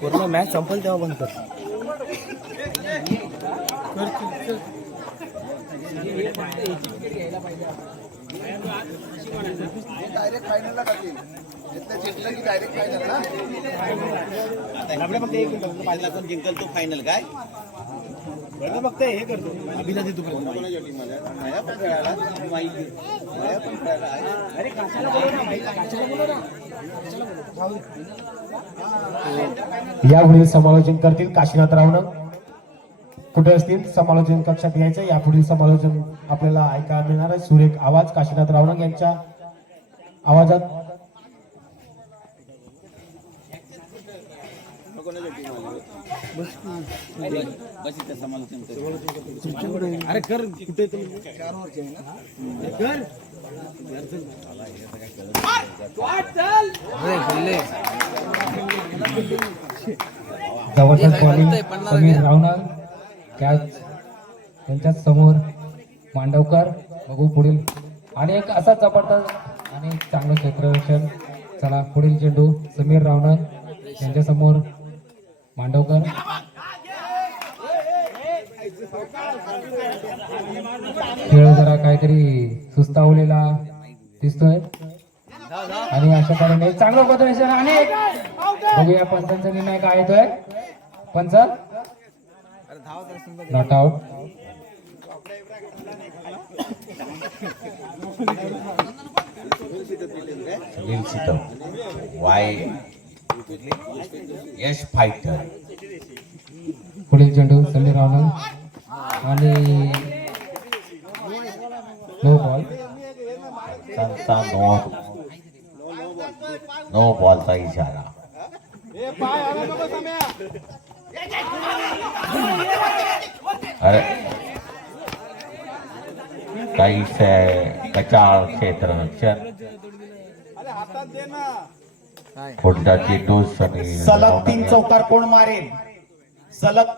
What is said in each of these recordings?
पूर्ण मॅच संपल तेव्हा बंद कर. डायरेक्ट फायनलला टाकेल. जिंकलं की डायरेक्ट फायनल ना. आपल्या फक्त एक मिनिट, पाहिला कोण जिंकल तो फायनल काय फक्त हे करतो अभिजाती तू कोणाच्या टीममध्ये माया पण खेळायला माहिती माया पण खेळायला आहे. अरे काशाला बोलव ना. यापुढील समालोचन करतील काशीनाथ रावण. कुठे असतील समालोचन कक्षात यायचं. यापुढील समालोचन आपल्याला ऐकायला मिळणार आहे. सुरेख आवाज काशीनाथ रावण यांच्या आवाजात. बस इथं समालोचन अरे कर कुठे कर जबरदस्त बॉलिंग समीर रावणार. त्यांच्या समोर मांडवकर. बघू पुढील आणि एक असा जबरदस्त आणि चांगलं क्षेत्ररक्षण. चला पुढील चेंडू समीर रावणार यांच्या समोर मांडवकर. खेळ जरा काहीतरी सुस्तावलेला दिसतोय आणि अशा प्रकारे चांगलं प्रदर्शन आणि बघूया पंचांचा निर्णय काय येतोय. पंच not out. Y Yash fighter. पुढील चेंडू समीर रावण आणि नो बॉल. नो बॉलचा इशारा. अरे काही कचाळ क्षेत्ररक्षण. पुढचा चेंडू सलग 3 चौकार कोण मारेल. सलग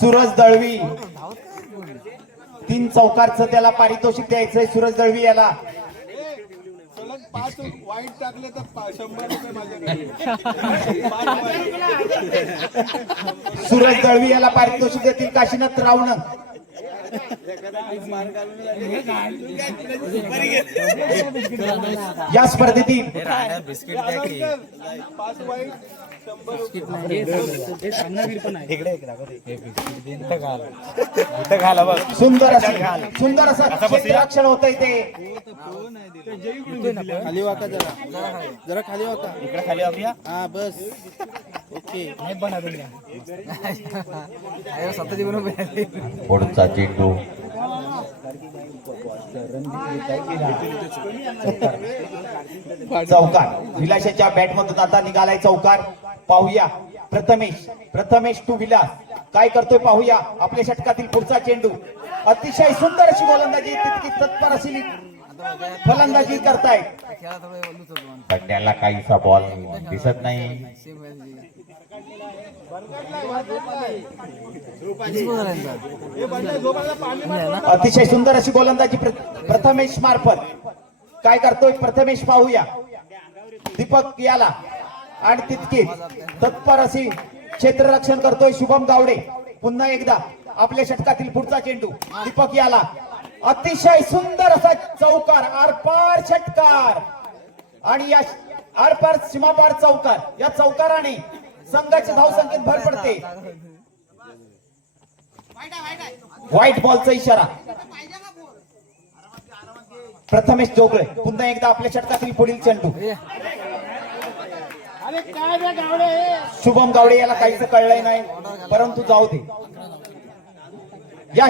सूरज दळवी. 3 चौकारचं त्याला पारितोषिक द्यायचंय सूरज दळवी याला. वाईट टाकले तर 100 रुपये माझ्याकडे. सूरज दळवी याला पारितोषिक देतील काशीनाथ रावण. या स्पर्धेतील सुंदर असं क्षेत्ररक्षण होत ते. खाली वाका जरा खाली वाका. इकडे खाली वाकूया. हा बस ओके. नाही बना स्वतःची बरोबर. पुढचा चेंडू चौकार. विलाशाच्या बॅट मधून आता निघालाय चौकार. पाहूया प्रथमेश टू विलास काय करतोय पाहूया. आपल्या षटकातील पुढचा चेंडू. अतिशय सुंदर अशी गोलंदाजी. तितकी तत्पर अशी फलंदाजी करतायत. सध्याला काहीसा बॉल दिसत नाही. अतिशय सुंदर अशी गोलंदाजी प्रथमेश मार्फत. काय करतोय प्रथमेश पाहूया. दीपक याला आणि तितकीच तत्पर अशी क्षेत्ररक्षण करतोय शुभम गावडे. पुन्हा एकदा आपल्या षटकातील पुढचा चेंडू. दीपक याला अतिशय सुंदर असा चौकार. आरपार षटकार आणि या आरपार सीमापार चौकार. या चौकाराने संघाच्या धावसंख्येत भर पडते. व्हाईट बॉलचा इशारा. प्रथमेश जोगळे पुन्हा एकदा आपल्या षटकातील पुढील चेंडू. शुभम गावडे याला काहीच कळलंय नाही परंतु जाऊ दे. या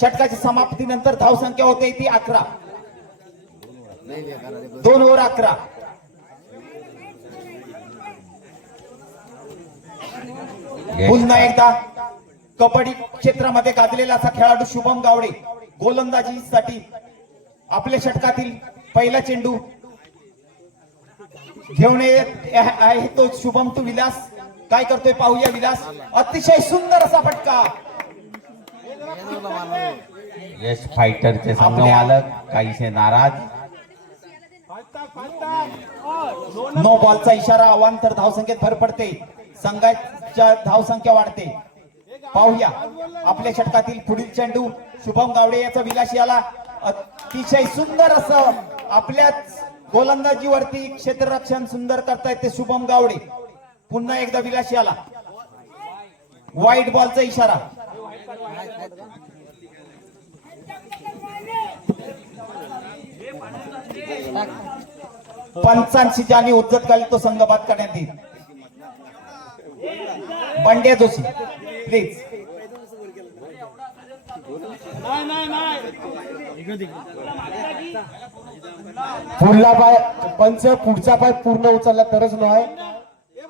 षटकाच्या समाप्तीनंतर धावसंख्या होते ती 11. 2 ओव्हर 11. पुन्हा एकदा कबड्डी क्षेत्रामध्ये गाजलेला असा खेळाडू शुभम गावडे गोलंदाजीसाठी आपल्या षटकातील पहिला चेंडू घेऊन आहे तो शुभम टू विलास. काय करतोय पाहूया विलास. अतिशय सुंदर असा फटका. यश फायटरचे संघ मालक काहीसे नाराज. नो बॉलचा इशारा. अवांतर धावसंख्येत भर पडते, संघाच्या धावसंख्या वाढते. पाहूया आपल्या षटकातील पुढील चेंडू. शुभम गावडे याचा विलासी आला. अतिशय सुंदर असं आपल्याच गोलंदाजीवरती क्षेत्ररक्षण सुंदर करतायत ते शुभम गावडे. पुन्हा एकदा विलासी आला. वाईट बॉलचा इशारा. पंचांशी ज्यांनी उज्जत घाली तो संघ बाद करण्यात येईल. बंड्या जोशी प्लीज. पुढला पाय पंच पुढचा पाय पूर्ण उचलला तरच नो आहे,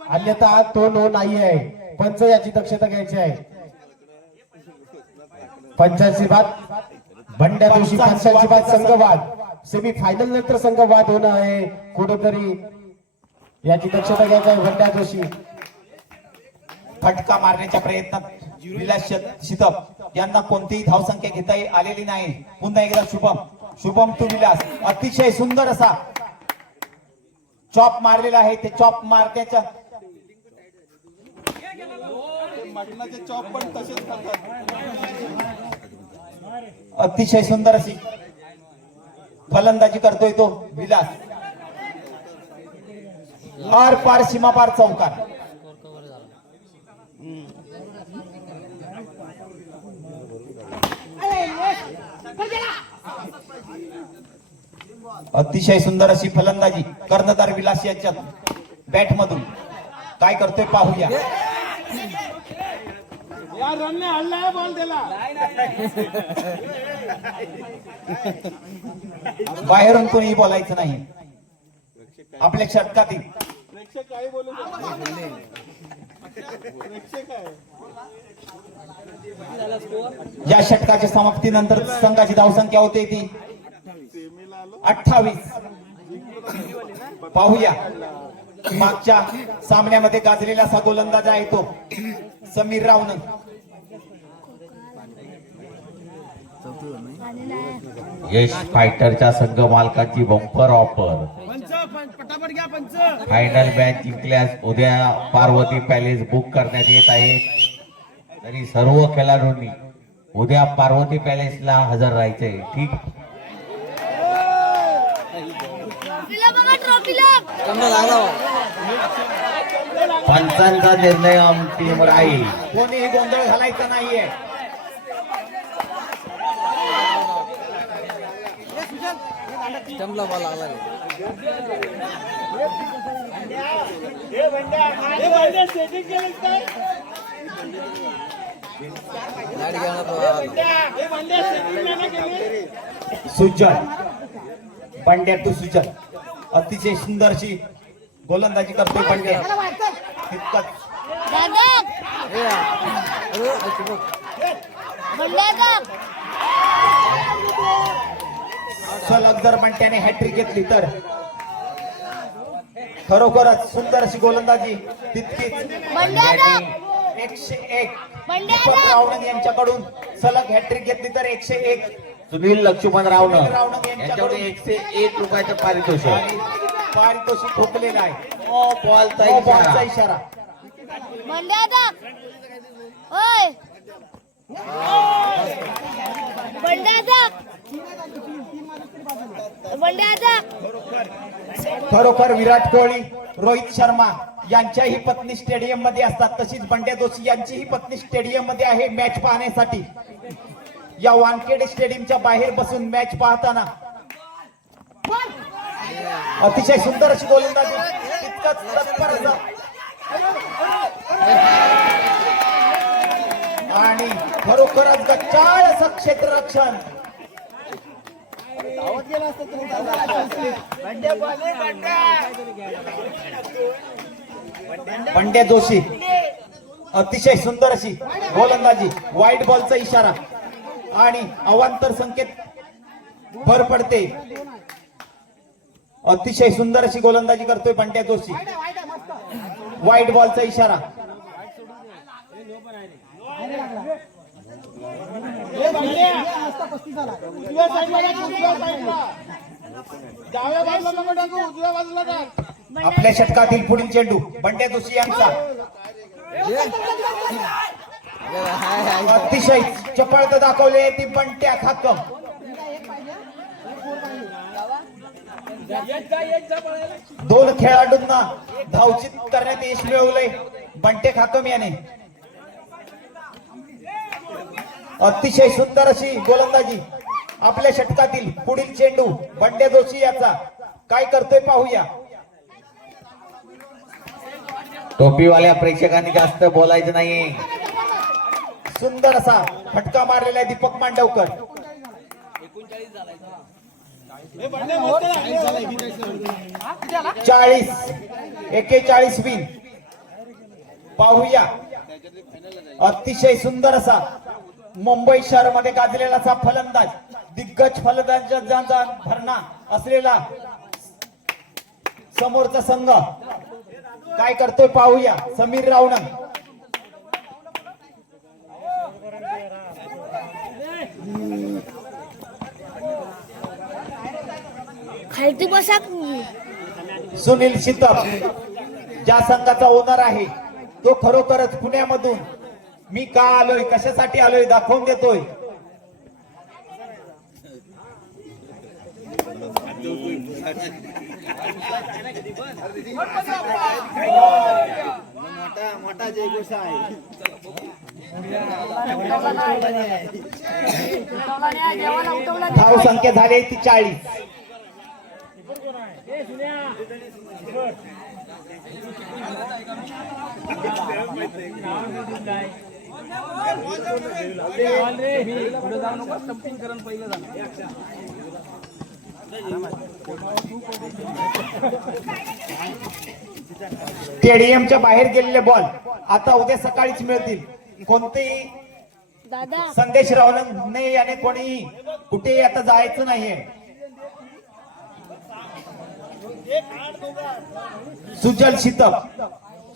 अन्यथा तो नो नाही आहे. पंच याची दक्षता घ्यायची आहे. पंचांशी बाद बंड्या दिवशी पंचांशी बाद संघवाद. सेमी फायनल नंतर संघवाद होणं आहे कुठेतरी, याची दक्षता घ्यायची आहे बंड्या जोशी. फटका मारण्याच्या प्रयत्नात विलास शितप यांना कोणतीही धावसंख्या घेता आलेली नाही. पुन्हा एकदा शुभम टू विलास. अतिशय सुंदर असा चॉप मारलेला आहे. ते चॉप मारण्याच्या मटणाचे चॉप पण तसेच खातात. अतिशय सुंदर अशी फलंदाजी करतोय तो विलास. आर पार सीमा पार चौकार. अतिशय सुंदर अशी फलंदाजी कर्णधार विलास यांच्या बॅट मधून. काय करतोय पाहूया. बाहेरून कोणीही बोलायचं नाही आपल्या षटकातील. या षटकाच्या समाप्तीनंतर संघाची धावसंख्या होते ती 28. पाहूया मागच्या सामन्यामध्ये गाजलेला असा गोलंदाज आहे तो समीर रावणं. यश फायटरच्या संघ मालकाची बंपर ऑफर. फायनल मॅच जिंकल्यास उद्या पार्वती पॅलेस बुक करण्यात येत आहे. तरी सर्व खेळाडूंनी उद्या पार्वती पॅलेसला हजर राहायचे. ठीक. पंचांचा निर्णय अंतिम राहील. कोणीही गोंधळ घालायचा नाहीये. सुजल बंड्या टू सुजल. अतिशय सुंदर अशी गोलंदाजी करतोय बंड्या. सलग जर बंट्याने हॅट्रिक घेतली तर खरोखरच सुंदर अशी गोलंदाजी. तितकीच 101 दीपक रावणग यांच्याकडून सलग हॅट्रिक घेतली तर 101 सुनील लक्ष्मण रावणं रावणग यांच्याकडे यांच्याकडून 101 रुपयाचं पारितोषिक. पारितोषिक ठोकलेलं आहे. नो बॉलचा नो बॉलचा इशारा. इशारा. खरोखर विराट कोहली, रोहित शर्मा यांच्याही पत्नी स्टेडियम मध्ये असतात, तशीच बंड्या जोशी यांचीही पत्नी स्टेडियम मध्ये आहे मॅच पाहण्यासाठी. या वानखेडे स्टेडियमच्या बाहेर बसून मॅच पाहताना अतिशय सुंदर अशी गोलंदाजी. तितकंच तत्पर असं आणि खरोखरच गच्चाळ असं क्षेत्ररक्षण. बंड्या जोशी अतिशय सुंदर अशी गोलंदाजी. वाईट बॉलचा इशारा आणि अवांतर संकेत भर पडते. अतिशय सुंदर अशी गोलंदाजी करतोय बंड्या जोशी. वाईट बॉलचा इशारा. आपल्या षटकातील पुढील चेंडू बंड्या जोशी यांचा अतिशय चपळता दाखवले ती बंट्या खाकम. दोन खेळाडूंना धावचित करण्यात यश मिळवलंय बंटे खाकम याने. अतिशय सुंदर अशी गोलंदाजी. आपल्या षटकातील पुढील चेंडू बंड्या जोशी याचा काय करतोय पाहूया. टोपीवाल्या प्रेक्षकांनी जास्त बोलायचं नाही. सुंदर असा फटका मारलेला आहे दीपक मांडवकर. 41 विन. पाहूया अतिशय सुंदर असा मुंबई शहर मध्ये गाजलेला असा फलंदाज, दिग्गज फलंदाजांचा भरणा असलेला समोरचा संघ काय करतोय पाहूया. समीर रावणन खालती बसा. सुनील शितप ज्या संघाचा ओनर आहे तो खरोखरच पुण्यामधून मी का आलोय कशासाठी आलोय दाखवून देतोय. मोठा जय गोसा आहे. धाव संख्या झाली ती 40. स्टेडियमच्या बाहेर गेलेले बॉल आता उद्या सकाळीच मिळतील. कोणतेही दादा संदेश रावणन नाही याने कोणीही कुठेही आता जायचं नाहीये. सुजल शितप,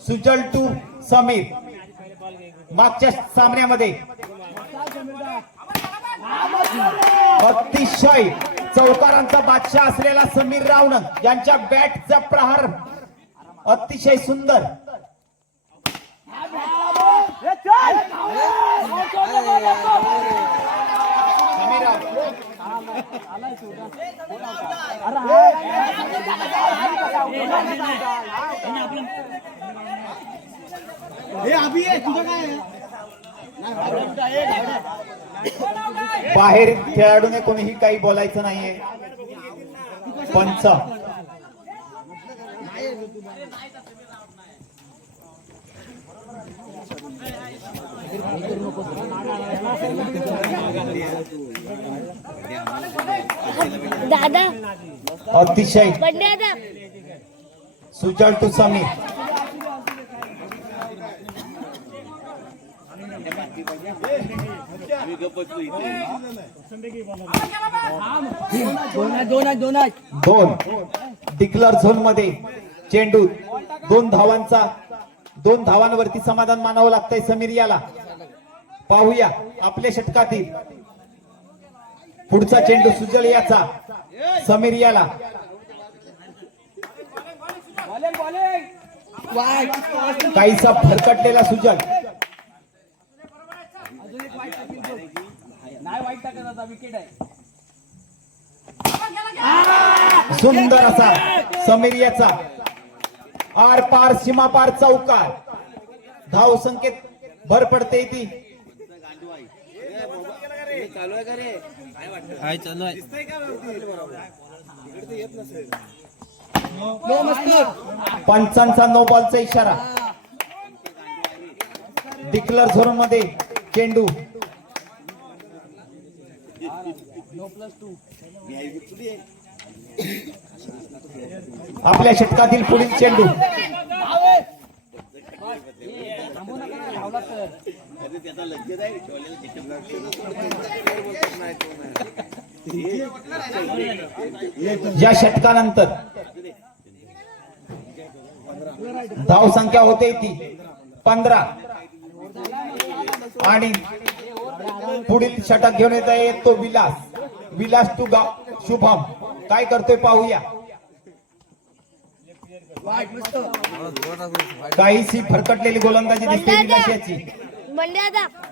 सुजल टू समीर. मागच्या सामन्यामध्ये अतिशय चौकारांचा बादशाह असलेला समीर रावणन यांच्या बॅटचा प्रहार अतिशय सुंदर. बाहेर खेळाडूने कोणीही काही बोलायचं नाहीये. पंच दादा अतिशय बंड्या दादा सुजल टू समीर. दोन डिक्लर झोन मध्ये चेंडू 2 धावांवरती समाधान मानावं लागतंय समीर याला. पाहूया आपल्या षटकातील पुढचा चेंडू सुजल याचा समीर याला. काहीसा भरकटलेला सुजल. सुंदर असा समीर याचा आर पार सीमा पार चौकार. धाव संख्येत भर पडते ती. चालू आहे का रे? काय चालू आहे? 5 नो बॉलचा इशारा. डिक्लर झोन मध्ये चेंडू आपल्या षटकातील पुढील चेंडू त्याचा लज्जत आहे. या षटकानंतर धाव संख्या होते ती 15 आणि पुढील षटक घेऊन येत आहे तो विलास टू शुभम. काय करतोय पाहूया. काहीशी फरकटलेली गोलंदाजी दिसते विलासियाची. बंड्या दादा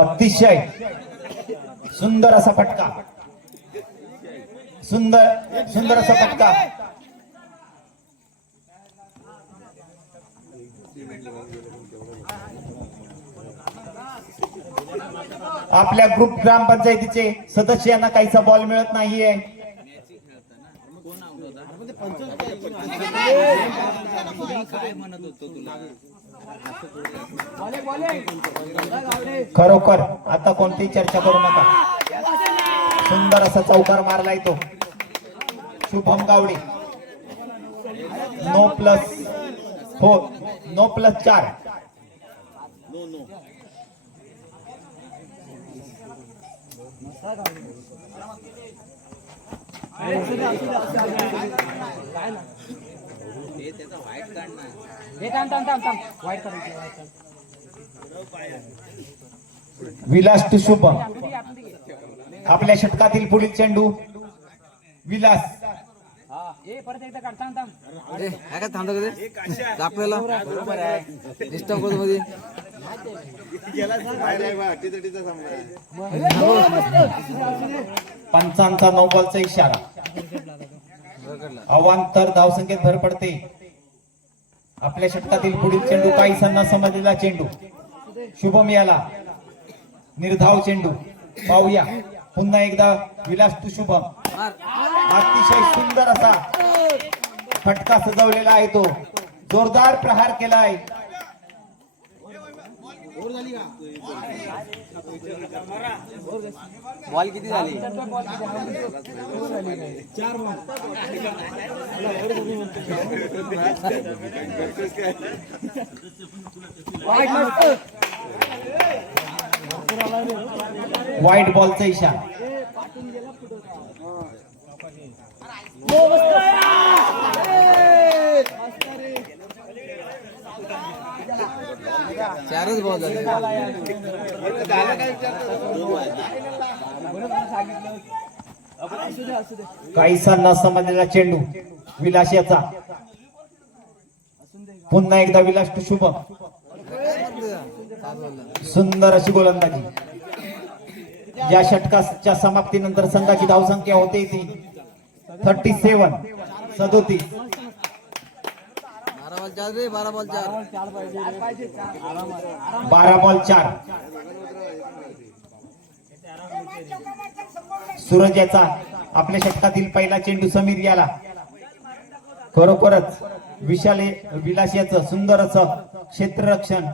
अतिशय सुंदर असा फटका. सुंदर असा फटका. आपल्या ग्रुप ग्रामपंचायतीचे सदस्य यांना काहीसा बॉल मिळत नाहीये. खरोखर आता कोणतीही चर्चा करू नका. सुंदर असा चौकार मारलाय तो Shubham Gawde. No plus 4. Vilas to Shubham. आपल्या षटकातील पुढील चेंडू विलास. पंचांचा 9 बॉलचा इशारा. अवांतर धावसंख्येत भर पडते. आपल्या षटकातील पुढील चेंडू काहीसा न समजलेला चेंडू शुभम याला. निर्धाव चेंडू पाहूया पुन्हा एकदा विलास टू शुभम. अतिशय सुंदर असा फटका सजवलेला आहे तो. जोरदार प्रहार केलाय. बॉल किती झाली? वाईट बॉलचा इशारा. चारच बॉल झाले. काहीसा न समजलेला चेंडू विलासियाचा. पुन्हा एकदा विलास टू शुभम. सुंदर अशी गोलंदाजी. या षटकाच्या समाप्तीनंतर संघाची धावसंख्या होते ती 37. 37. 12 बॉल 4. सूरज याचा आपल्या षटकातील पहिला चेंडू समीर याला. खरोखरच विलासियाचं सुंदर असं क्षेत्ररक्षण.